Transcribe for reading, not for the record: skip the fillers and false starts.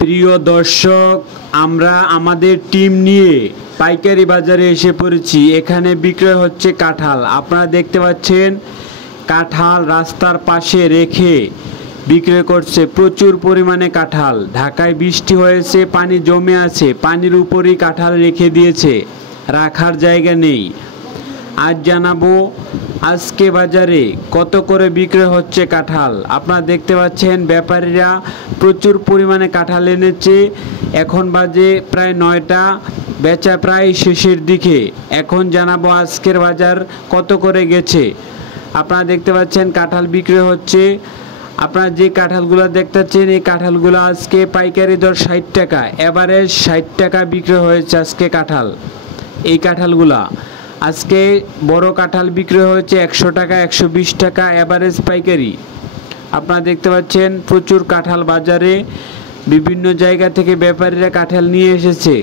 প্রিয় দর্শক, আমরা আমাদের টিম নিয়ে পাইকারি বাজারে এসে পড়েছি। এখানে বিক্রয় হচ্ছে কাঁঠাল। আপনারা দেখতে পাচ্ছেন কাঁঠাল রাস্তার পাশে রেখে বিক্রয় করছে প্রচুর পরিমাণে কাঁঠাল। ঢাকায় বৃষ্টি হয়েছে, পানি জমে আছে, পানির উপরেই কাঁঠাল রেখে দিয়েছে, রাখার জায়গা নেই। আজ জানাবো আজকে বাজারে কত করে বিক্রয় হচ্ছে কাঁঠাল। আপনারা দেখতে পাচ্ছেন ব্যাপারীরা প্রচুর পরিমাণে কাঁঠাল এনেছে। এখন বাজে প্রায় 9টা, বেচা প্রায় শেষের দিকে। এখন জানাবো আজকের বাজার কত করে গেছে। আপনারা দেখতে পাচ্ছেন কাঁঠাল বিক্রয় হচ্ছে। আপনারা যে কাঁঠালগুলো দেখতে পাচ্ছেন এই কাঁঠালগুলো আজকে পাইকারি দর 60 টাকা, এভারেজ 60 টাকা বিক্রয় হয়েছে আজকে কাঁঠাল। এই কাঁঠালগুলা আজকে বড় কাঁঠাল বিক্রয় হয়েছে 100 টাকা, 120 টাকা এভারেজ পাইকারি। আপনারা দেখতে পাচ্ছেন প্রচুর কাঁঠাল বাজারে, বিভিন্ন জায়গা থেকে ব্যাপারীরা কাঁঠাল নিয়ে এসেছে।